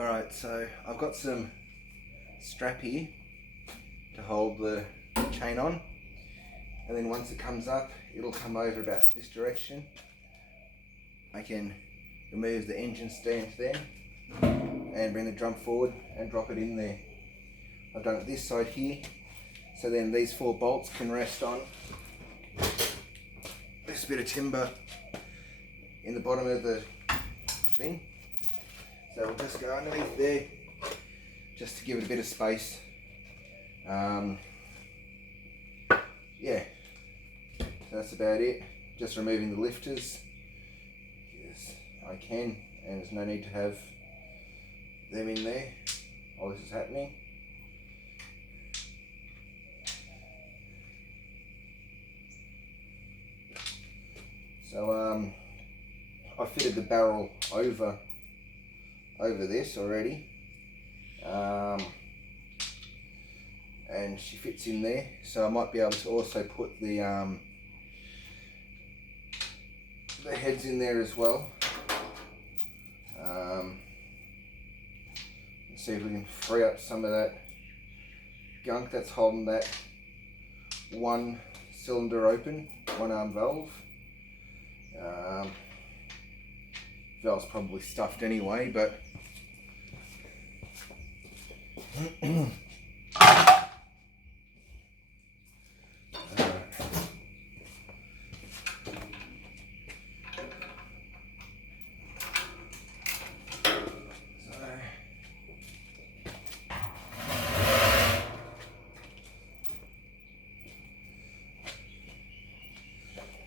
Alright, so I've got some strap here to hold the chain on, and then once it comes up it'll come over about this direction. I can remove the engine stand there and bring the drum forward and drop it in there. I've done it this side here, so then these 4 bolts can rest on this bit of timber in the bottom of the thing. So we'll just go underneath there just to give it a bit of space. Yeah, so that's about it. Just removing the lifters, yes, I can, and there's no need to have them in there while this is happening. So I fitted the barrel over this already, and she fits in there, so I might be able to also put the heads in there as well. Let's see if we can free up some of that gunk that's holding that one cylinder open, one arm valve. Valve's probably stuffed anyway, but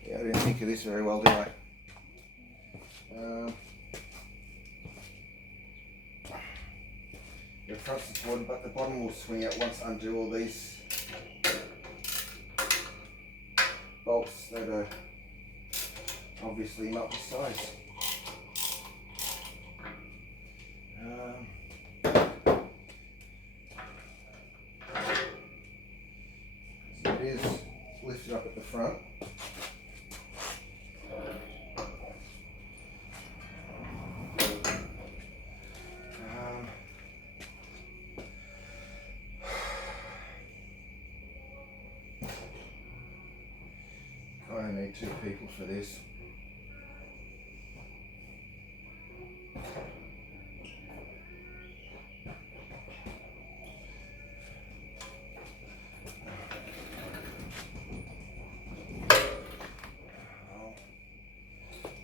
yeah, I didn't think of this very well, did I? The front's supported, but the bottom will swing out once I undo all these bolts that are obviously not the size. So it is lifted up at the front. I only need 2 people for this.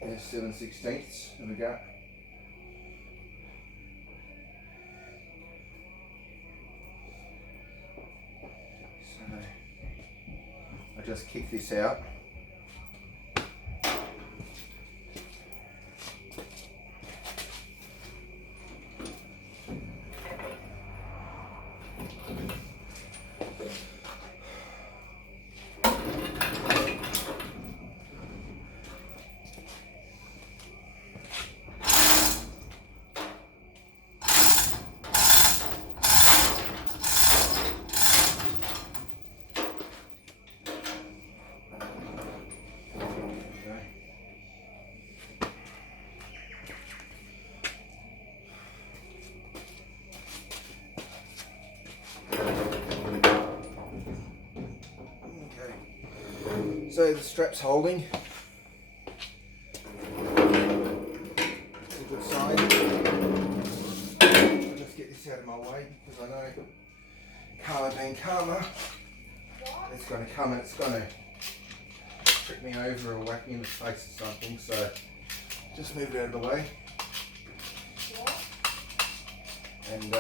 There's 7/16 of a gap. So I just kick this out. So the strap's holding. It's a good sign. I'll just get this out of my way because I know Karma being Karma, it's going to come and it's going to trick me over or whack me in the face or something. So just move it out of the way. And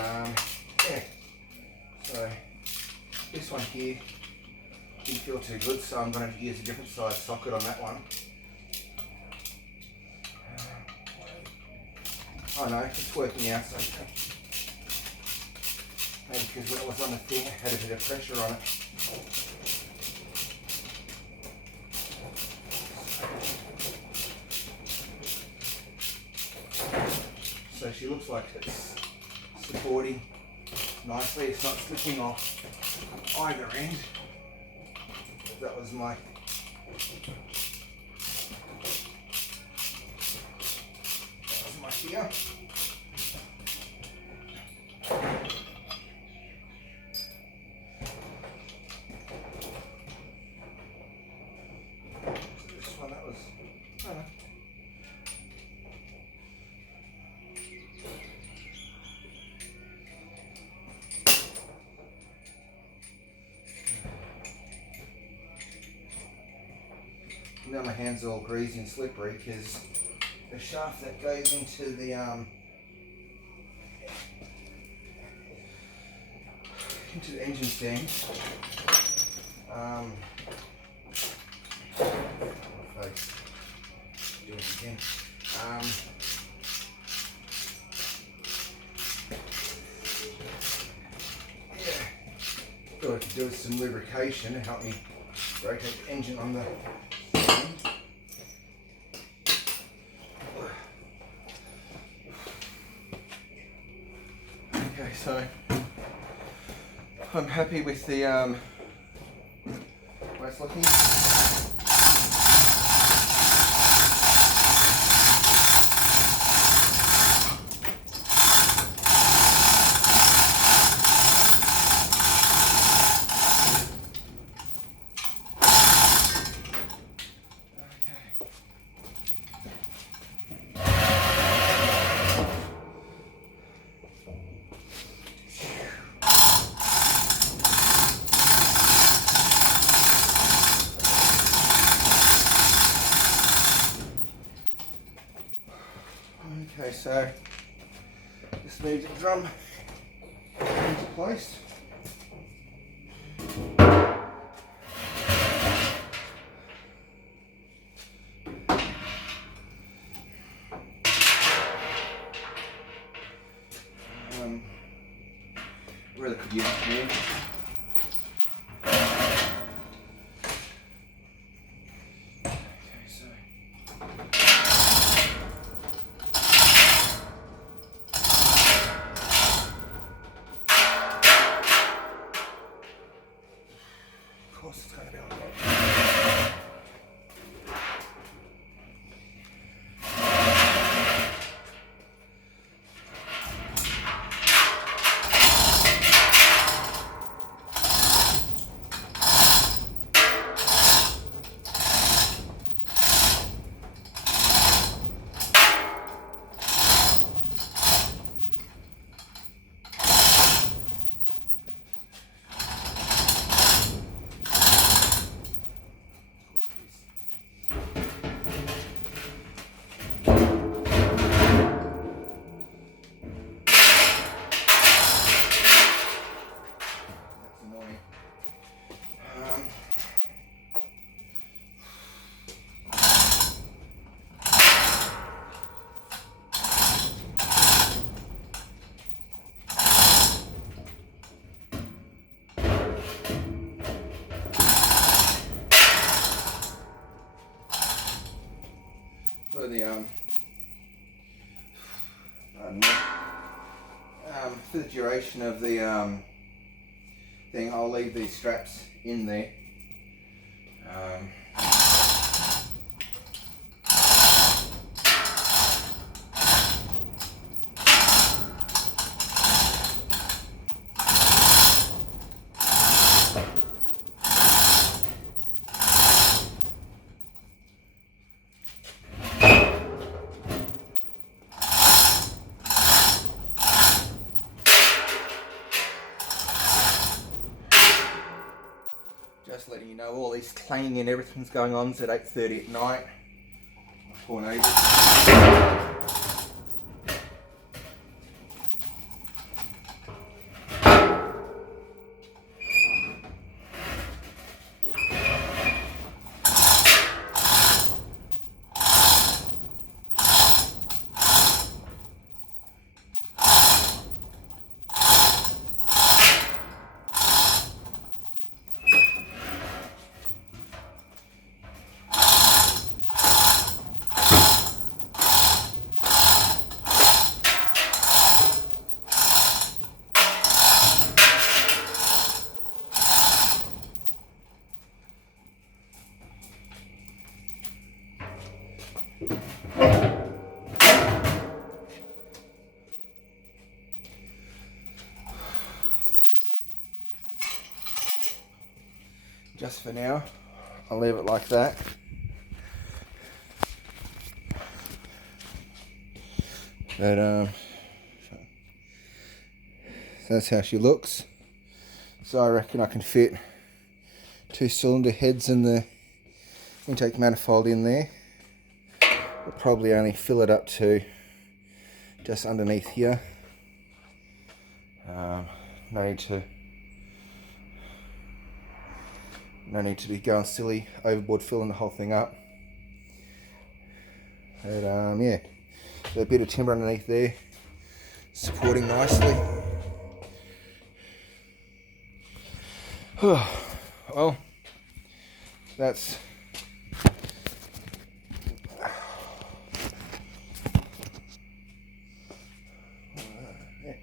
yeah, so this one here didn't feel too good, so I'm going to use a different size socket on that one. Oh no, it's working out, so maybe because when it was on the thing it had a bit of pressure on it. So she looks like it's supporting nicely, it's not slipping off either end. That was my fear. Now my hands are all greasy and slippery because the shaft that goes into the engine stand. Folks, do it again. Thought I could do with some lubrication to help me rotate the engine on the end. Okay, so I'm happy with the way it's looking. Okay, so just move the drum into place. Really could use it here. Of course it's going to be on the road. For the for the duration of the thing, I'll leave these straps in there. Just letting you know, all this cleaning and everything's going on at 8:30 at night. My poor neighbours. Just for now, I'll leave it like that. But so that's how she looks. So I reckon I can fit 2 cylinder heads in the intake manifold in there. I'll probably only fill it up to just underneath here. No need to be going silly overboard filling the whole thing up. But yeah, so a bit of timber underneath there, supporting nicely. Well, that's yeah,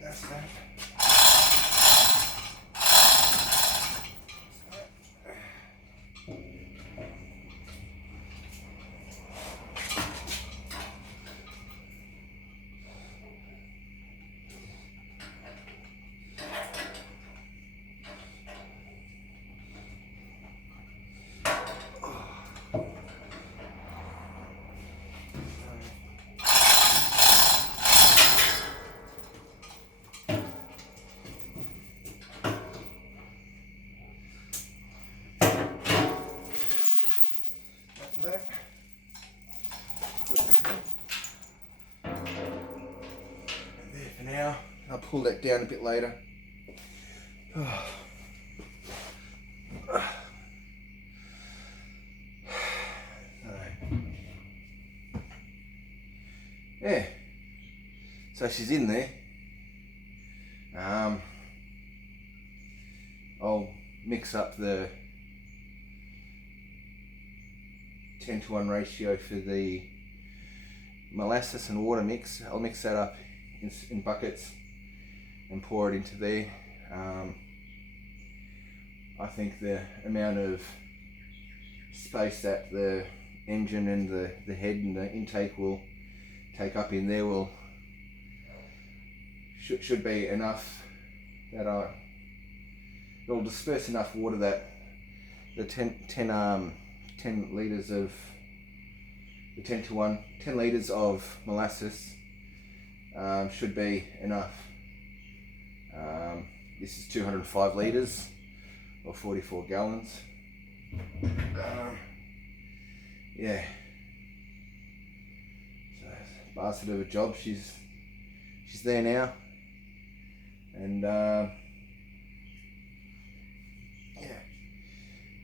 that's that. There. There for now. I'll pull that down a bit later. Yeah, so she's in there. I'll mix up the 10:1 ratio for the molasses and water mix. I'll mix that up in buckets and pour it into there. I think the amount of space that the engine and the head and the intake will take up in there should be enough that it'll disperse enough water that the 10 litres of the 10 litres of molasses should be enough. This is 205 litres or 44 gallons. Yeah, so bastard of a job. She's there now, and yeah,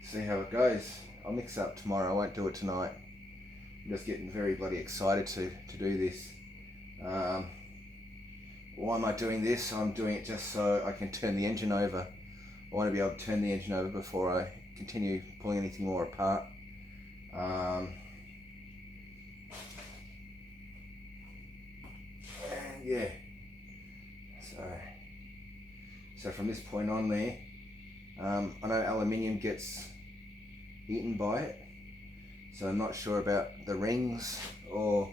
see how it goes. I'll mix up tomorrow. I won't do it tonight. I'm just getting very bloody excited to do this. Why am I doing this? I'm doing it just so I can turn the engine over. I want to be able to turn the engine over before I continue pulling anything more apart. And yeah, so from this point on there, I know aluminium gets eaten by it, so I'm not sure about the rings or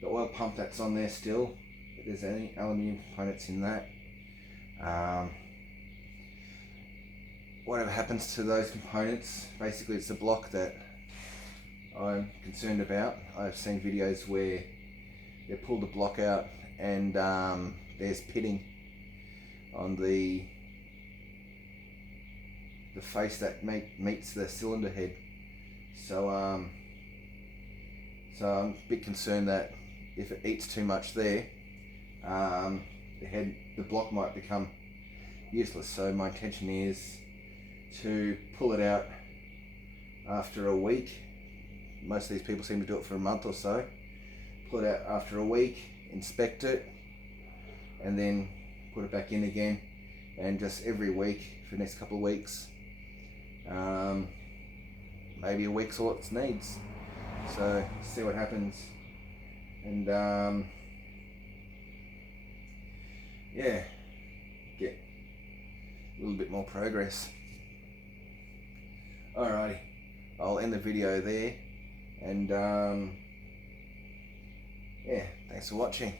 the oil pump that's on there still, if there's any aluminium components in that. Whatever happens to those components, basically it's the block that I'm concerned about. I've seen videos where they pull the block out and there's pitting on the face that meets the cylinder head. So I'm a bit concerned that if it eats too much there, the block might become useless. So my intention is to pull it out after a week. Most of these people seem to do it for a month or so. Pull it out after a week, inspect it, and then put it back in again, and just every week for the next couple of weeks. Maybe a week's all it needs. So see what happens, and yeah, get a little bit more progress. Alrighty, I'll end the video there, and yeah, thanks for watching.